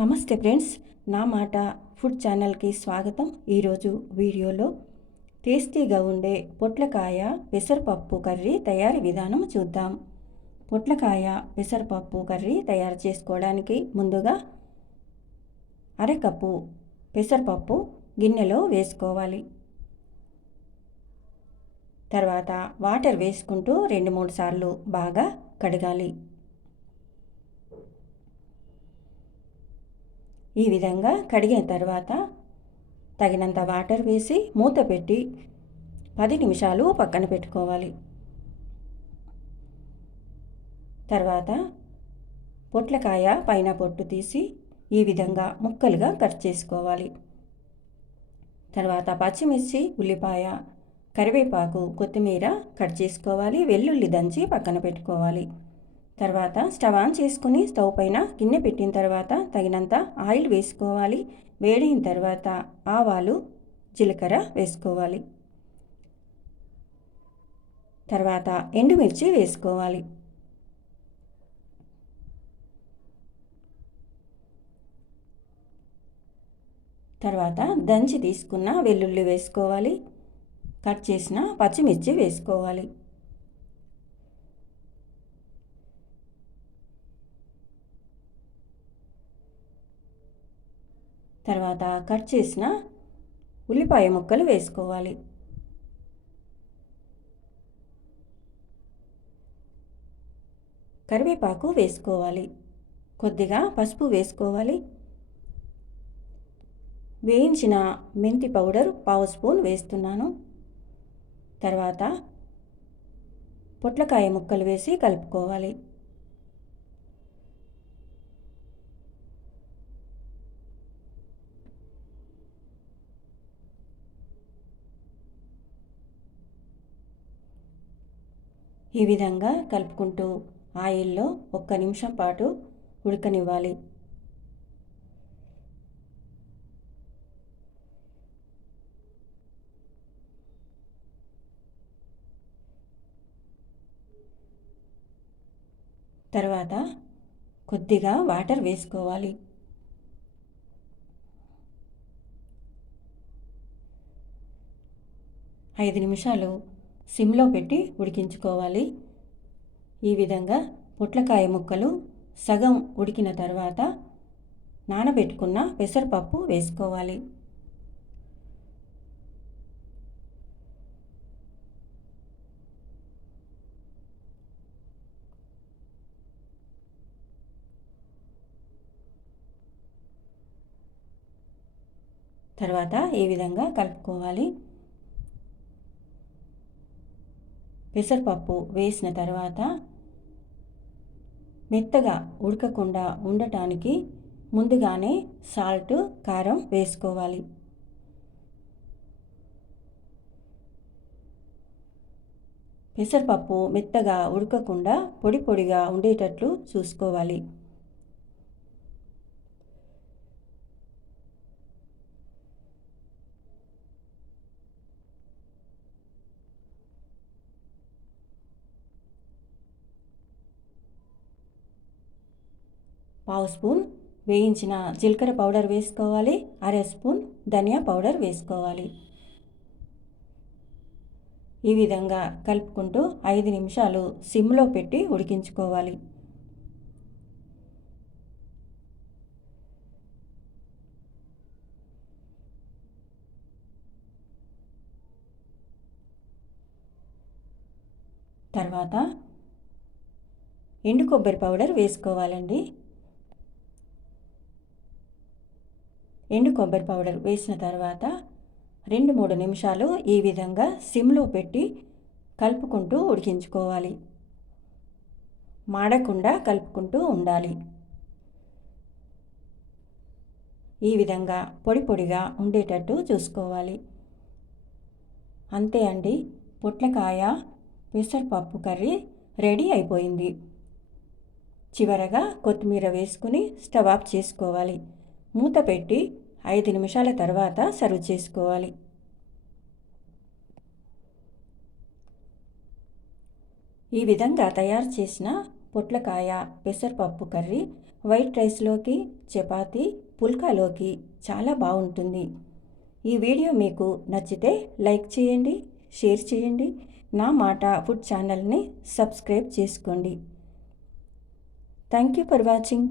నమస్తే ఫ్రెండ్స్, నా మాట ఫుడ్ ఛానల్కి స్వాగతం. ఈరోజు వీడియోలో టేస్టీగా ఉండే పొట్లకాయ పెసరపప్పు కర్రీ తయారీ విధానం చూద్దాం. పొట్లకాయ పెసరపప్పు కర్రీ తయారు చేసుకోవడానికి ముందుగా అరకప్పు పెసరపప్పు గిన్నెలో వేసుకోవాలి. తర్వాత వాటర్ వేసుకుంటూ 2-3 సార్లు బాగా కడగాలి. ఈ విధంగా కడిగిన తర్వాత తగినంత వాటర్ వేసి మూత పెట్టి 10 నిమిషాలు పక్కన పెట్టుకోవాలి. తర్వాత పొట్లకాయ పైన పొట్టు తీసి ఈ విధంగా ముక్కలుగా కట్ చేసుకోవాలి. తర్వాత పచ్చిమిర్చి, ఉల్లిపాయ, కరివేపాకు, కొత్తిమీర కట్ చేసుకోవాలి. వెల్లుల్లి దంచి పక్కన పెట్టుకోవాలి. తర్వాత స్టవ్ ఆన్ చేసుకుని స్టవ్ పైన గిన్నె పెట్టిన తర్వాత తగినంత ఆయిల్ వేసుకోవాలి. వేడిన తర్వాత ఆవాలు, జీలకర్ర వేసుకోవాలి. తర్వాత ఎండుమిర్చి వేసుకోవాలి. తర్వాత దంచి తీసుకున్న వెల్లుల్లి వేసుకోవాలి. కట్ చేసిన పచ్చిమిర్చి వేసుకోవాలి. తర్వాత కట్ చేసిన ఉల్లిపాయ ముక్కలు వేసుకోవాలి. కరివేపాకు వేసుకోవాలి. కొద్దిగా పసుపు వేసుకోవాలి. వేయించిన మెంతి పౌడర్ 1/2 స్పూన్ వేస్తున్నాను. తర్వాత పొట్లకాయ ముక్కలు వేసి కలుపుకోవాలి. ఈ విధంగా కలుపుకుంటూ ఆయిల్లో 1 నిమిషం పాటు ఉడకనివ్వాలి. తర్వాత కొద్దిగా వాటర్ వేసుకోవాలి. ఐదు నిమిషాలు సిమ్లో పెట్టి ఉడికించుకోవాలి. ఈ విధంగా పొట్లకాయ ముక్కలు సగం ఉడికిన తర్వాత నానబెట్టుకున్న పెసరపప్పు వేసుకోవాలి. తర్వాత ఈ విధంగా కలుపుకోవాలి. పెసరపప్పు వేసిన తర్వాత మెత్తగా ఉడకకుండా ఉండటానికి ముందుగానే సాల్ట్, కారం వేసుకోవాలి. పెసరపప్పు మెత్తగా ఉడకకుండా పొడి పొడిగా ఉండేటట్లు చూసుకోవాలి. పావు స్పూన్ వేయించిన జీలకర్ర పౌడర్ వేసుకోవాలి. 1/2 స్పూన్ ధనియా పౌడర్ వేసుకోవాలి. ఈ విధంగా కలుపుకుంటూ 5 నిమిషాలు సిమ్లో పెట్టి ఉడికించుకోవాలి. తర్వాత ఎండు కొబ్బరి పౌడర్ వేసుకోవాలండి. ఎండు కొబ్బరి పౌడర్ వేసిన తర్వాత 2-3 నిమిషాలు ఈ విధంగా సిమ్లో పెట్టి కలుపుకుంటూ ఉడికించుకోవాలి. మాడకుండా కలుపుకుంటూ ఉండాలి. ఈ విధంగా పొడి పొడిగా ఉండేటట్టు చూసుకోవాలి. అంతే అండి, పొట్లకాయ పెసరపప్పు కర్రీ రెడీ అయిపోయింది. చివరగా కొత్తిమీర వేసుకుని స్టవ్ ఆఫ్ చేసుకోవాలి. మూత పెట్టి 5 నిమిషాల తర్వాత సర్వ్ చేసుకోవాలి. ఈ విధంగా తయారు చేసిన పొట్లకాయ పెసరపప్పు కర్రీ వైట్ రైస్లోకి, చపాతీ, పుల్కాలోకి చాలా బాగుంటుంది. ఈ వీడియో మీకు నచ్చితే లైక్ చేయండి, షేర్ చేయండి. నా మాట ఫుడ్ ఛానల్ని సబ్స్క్రైబ్ చేసుకోండి. Thank you for watching.